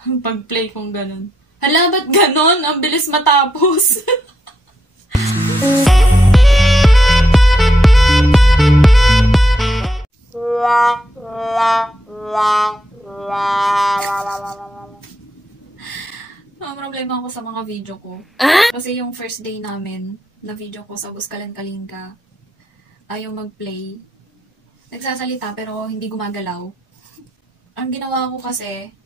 Pag-play kong ganun. Hala, ba't ganun? Ang bilis matapos. Ang problema ko sa mga video ko. Kasi yung first day namin, na video ko sa Buskalan Kalinga, ayaw mag-play. Nagsasalita pero hindi gumagalaw. Ang ginawa ko kasi,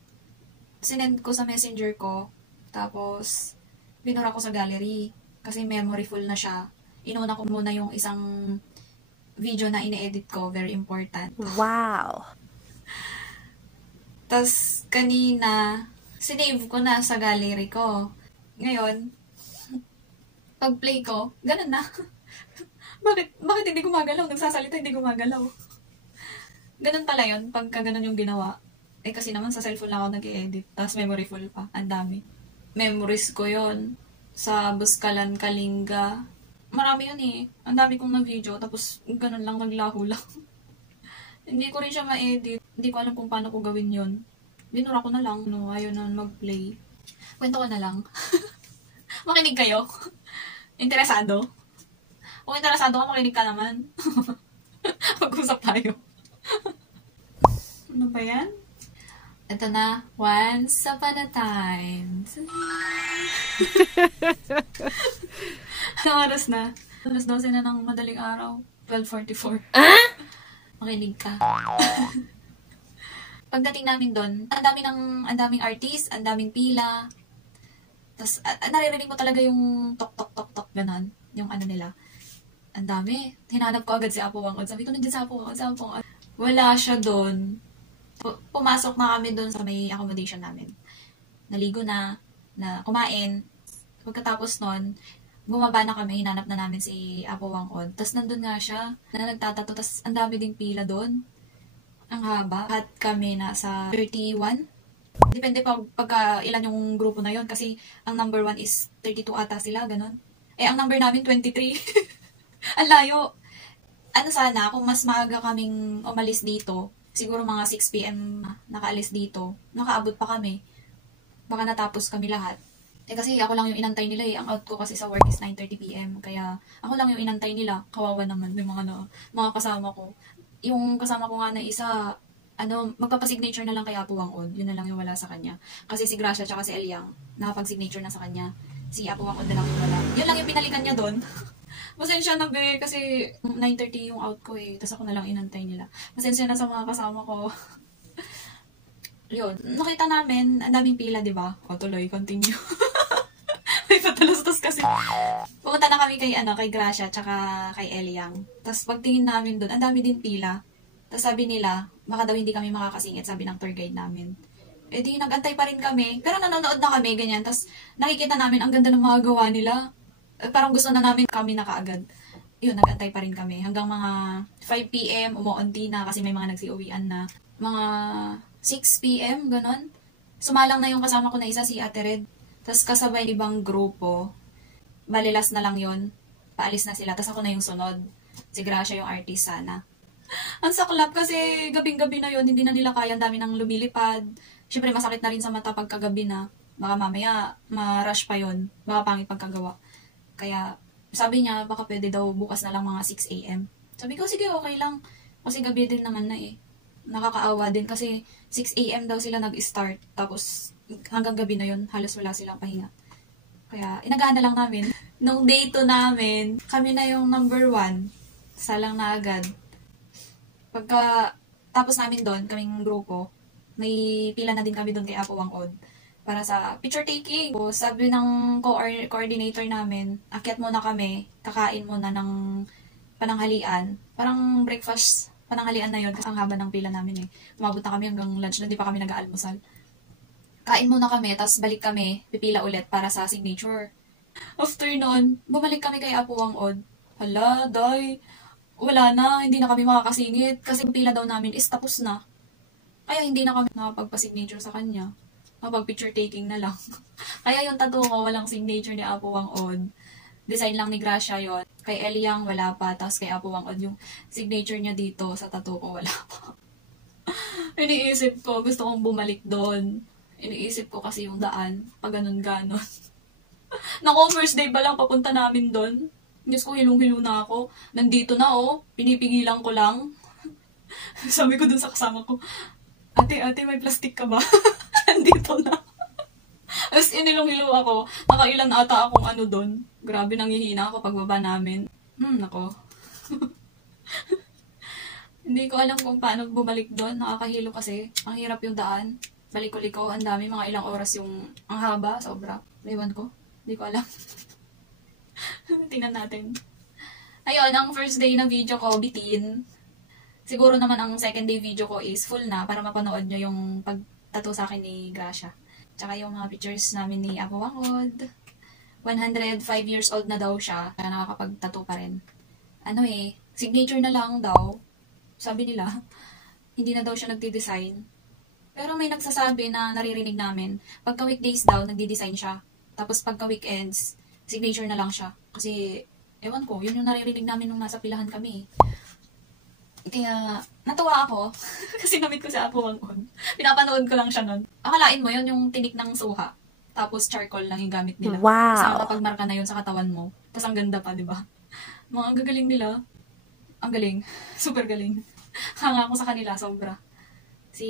sinend ko sa messenger ko, tapos binura ko sa gallery. Kasi memory full na siya. Inuna ko muna yung isang video na ine-edit ko, very important. Wow! Tapos kanina, sinave ko na sa gallery ko. Ngayon, pag-play ko, ganun na. Bakit hindi gumagalaw? Nagsasalita, hindi gumagalaw. Ganun pala yun, pagka ganun yung ginawa. Eh kasi naman sa cellphone lang ako nag-i-edit. Tapos memory full pa. Ang dami. Memories ko yon sa Buskalan Kalinga. Marami yun eh. Ang dami kong na-video. Tapos ganun lang, naglaho lang. Hindi ko rin siya ma-edit. Hindi ko alam kung paano ko gawin yon. Binura ko na lang. No, ayaw na mag-play. Kwento ko na lang. Makinig kayo. Interesado? Kung interesado ka, makinig ka naman. Mag-usap tayo. Ano ba yan? Ito na. Once upon a time. Anong oras na? Alas 12 na ng madaling araw. 12:44. Makinig ka. Pagdating namin doon, ang daming artist, ang daming pila. Tapos, naririnig mo talaga yung tok-tok-tok-tok, ganon. Yung ano nila. Ang dami. Hinanap ko agad si Apo Wangod. Sabi ko, nandiyan sa Apo Wangod. Wala siya doon. Pumasok na kami doon sa may accommodation namin. Naligo na kumain. Pagkatapos nun, bumaba na kami, hinanap na namin si Apo Wangod. Tapos nandun nga siya, na nagtatato. Tapos ang dami ding pila doon. Ang haba. At kami nasa 31. Depende pa pagka ilan yung grupo na yon kasi ang number 1 is 32 ata sila, ganon. Eh, ang number namin 23. Ang layo. Ano sana, kung mas maaga kaming umalis dito, siguro mga 6 PM nakaalis dito, nakaabot pa kami. Baka natapos kami lahat. Eh kasi ako lang yung inantay nila eh. Ang out ko kasi sa work is 9:30 PM. Kaya ako lang yung inantay nila. Kawawa naman yung mga kasama ko. Yung kasama ko nga na isa, magpapasignature na lang kay Apo Wangod. Yun na lang yung wala sa kanya. Kasi si Gracia tsaka si Eliang, nakapag-signature na sa kanya. Si Apo Wangod na lang yung wala. Yun lang yung pinalikan niya doon. Pasensya na be, kasi 9:30 yung out ko eh. Tapos ako na lang inantay nila. Pasensya na sa mga kasama ko. Yun. Nakita namin, ang daming pila, di ba? O tuloy, continue. May patalastos kasi. Pumunta na kami kay Gracia, tsaka kay Eliang. Tapos pagtingin namin doon, ang dami din pila. Tapos sabi nila, baka daw hindi kami makakasingit, sabi ng tour guide namin. Eh di, nag-antay pa rin kami. Pero nanonood na kami, ganyan. Tapos nakikita namin, ang ganda ng mga gawa nila. Parang gusto na namin kami na kaagad. Yun, nag-antay pa rin kami. Hanggang mga 5 PM, umuunti na kasi may mga nagsiuwian na. Mga 6 PM, ganon. Sumalang na yung kasama ko na isa, si Ate Red. Tapos kasabay ibang grupo. Balilas na lang yon. Paalis na sila. Tapos ako na yung sunod. Si Gracia yung artist sana. Ang saklap kasi gabing-gabi na yon, hindi na nila kaya, ang dami nang lumilipad. Siyempre masakit na rin sa mata pagkagabi na. Baka mamaya ma-rush pa yon. Baka pangit pagkagawa. Kaya sabi niya baka pwede daw bukas na lang mga 6 AM. Sabi ko sige, okay lang. Kasi gabi din naman na eh. Nakakaawa din kasi 6 AM daw sila nag-start. Tapos hanggang gabi na yon, halos wala silang pahinga. Kaya inagahan na lang namin. Nung day 2 namin, kami na yung number 1. Salang na agad. Pagka tapos namin doon, kaming grupo, may pila na din kami doon kay Apo Wangod para sa picture taking. So, sabi ng coordinator namin, akyat muna kami, kakain muna ng pananghalian. Parang breakfast, pananghalian na yun kasi ang haba ng pila namin eh. Umabot na kami hanggang lunch na, di pa kami nag-aalmusal. Kain muna kami, tapos balik kami, pipila ulit para sa signature. After nun, bumalik kami kay Apo Wangod. Hala, day, wala na, hindi na kami makakasingit kasi pila daw namin is tapos na. Kaya hindi na kami nakapagpa-signature sa kanya. Picture taking na lang. Kaya yung tattoo ko, walang signature ni Apo Wangod. Design lang ni Gracia yon. Kay Eliang, wala pa. Tapos kay Apo Wangod, yung signature niya dito sa tattoo ko, wala pa. Iniisip ko, gusto kong bumalik doon. Iniisip ko kasi yung daan, pag ganun-ganon. Naku, first day pa lang papunta namin doon. Diyos ko, hilong-hilo na ako. Nandito na oh, pinipigilan ko lang. Sabi ko dun sa kasama ko, ate, may plastic ka ba? Nandito na. Tapos inilong-hilo ako. Nakailan ata akong ano doon. Grabe, nangihina ako pagbaba namin. Nako. Hindi ko alam kung paano bumalik doon. Nakakahilo kasi. Ang hirap yung daan. Baliko-liko. Ang dami, mga ilang oras yung... Ang haba, sobra. Ewan ko. Hindi ko alam. Tingnan natin. Ayun, ang first day na video ko, bitin. Siguro naman ang second day video ko is full na para mapanood nyo yung pagtato sa akin ni Gracia. Tsaka yung mga pictures namin ni Apo Wangod. 105 years old na daw siya. Kaya nakakapagtato pa rin. Ano signature na lang daw. Sabi nila, hindi na daw siya nagdi-design. Pero may nagsasabi na naririnig namin, pagka weekdays daw, nagdi-design siya. Tapos pagka weekends, signature na lang siya. Kasi, ewan ko, yun yung naririnig namin nung nasa pilahan kami. Kaya, natuwa ako. Kasi namit ko sa Apo Wangod. Pinapanood ko lang siya nun. Akalain mo, yun yung tinik ng suha. Tapos charcoal lang yung gamit nila. Wow! Tapos nakapagmarka na yun sa katawan mo. Tapos ang ganda pa, di ba? Mga gagaling nila. Ang galing. Super galing. Hanga ko sa kanila, sobra. Si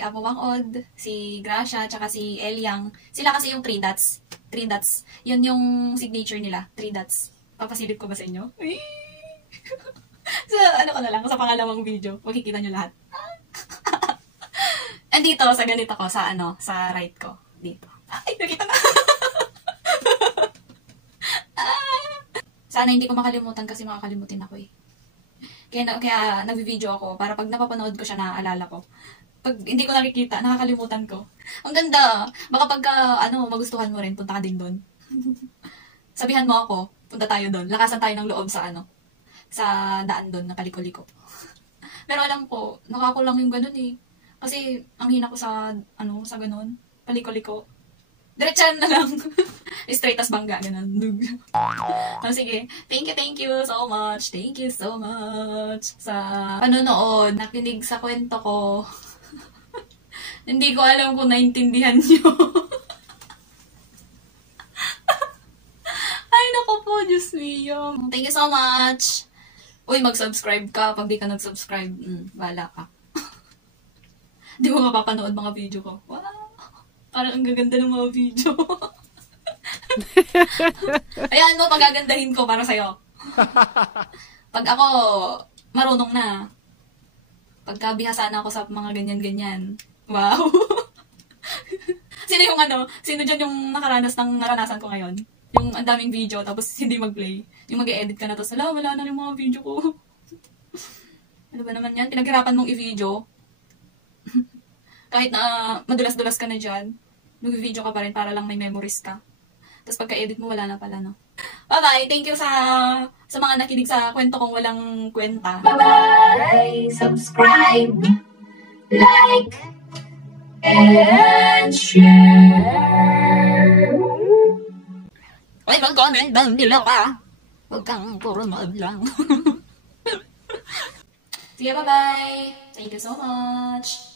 Apo Wangod, si Gracia, tsaka si Eliang. Sila kasi yung 3 dots. 3 dots. Yun yung signature nila. 3 dots. Papasilip ko ba sa inyo? So, ano ko na lang, sa pangalawang video. Makikita nyo lahat. Andito, sa ganito ko, sa right ko. Dito. Ay, nakita na! Sana hindi ko makalimutan kasi makakalimutin ako eh. Kaya nag-video ako para pag napapanood ko siya, naaalala ko. Pag hindi ko nakikita, nakakalimutan ko. Ang ganda! Baka pagka, magustuhan mo rin, punta ka din doon. Sabihan mo ako, punta tayo doon. Lakasan tayo ng loob sa sa daan doon na paliko-liko. Pero alam ko, nakakulang yung ganun eh. Kasi, ang hina ko sa ganun, paliko-liko. Diretsan na lang. Straight as bangga, ganun. Sige, thank you so much. Thank you so much sa panonood, nakinig sa kwento ko. Hindi ko alam kung naintindihan nyo. Ay, naku po, Diyos mio. Thank you so much. Uy, mag-subscribe ka. Pag di ka nag-subscribe, bahala ka. Di mo mapapanood mga video ko. Wow. Parang ang gaganda ng mga video. Ayan mo, pagagandahin ko para sa'yo. Pag ako, marunong na. Pagkabihasa na ako sa mga ganyan-ganyan. Wow. Sino dyan yung nakaranas ng naranasan ko ngayon? Yung ang daming video, tapos hindi mag-play. Yung mag-e-edit ka na, tapos wala na yung mga video ko. Ano ba naman yan? Pinaghirapan mong i-video. Kahit na madulas-dulas ka na dyan, mag-video ka pa rin para lang may memories ka. Tapos pagka-edit mo, wala na pala, no? Bye-bye! Thank you sa mga nakinig sa kwento kong walang kwenta. Bye-bye! Subscribe, like, and share. Ay, mag-comment lang nila ka. Huwag kang puro lang. Sige, bye-bye! Thank you so much!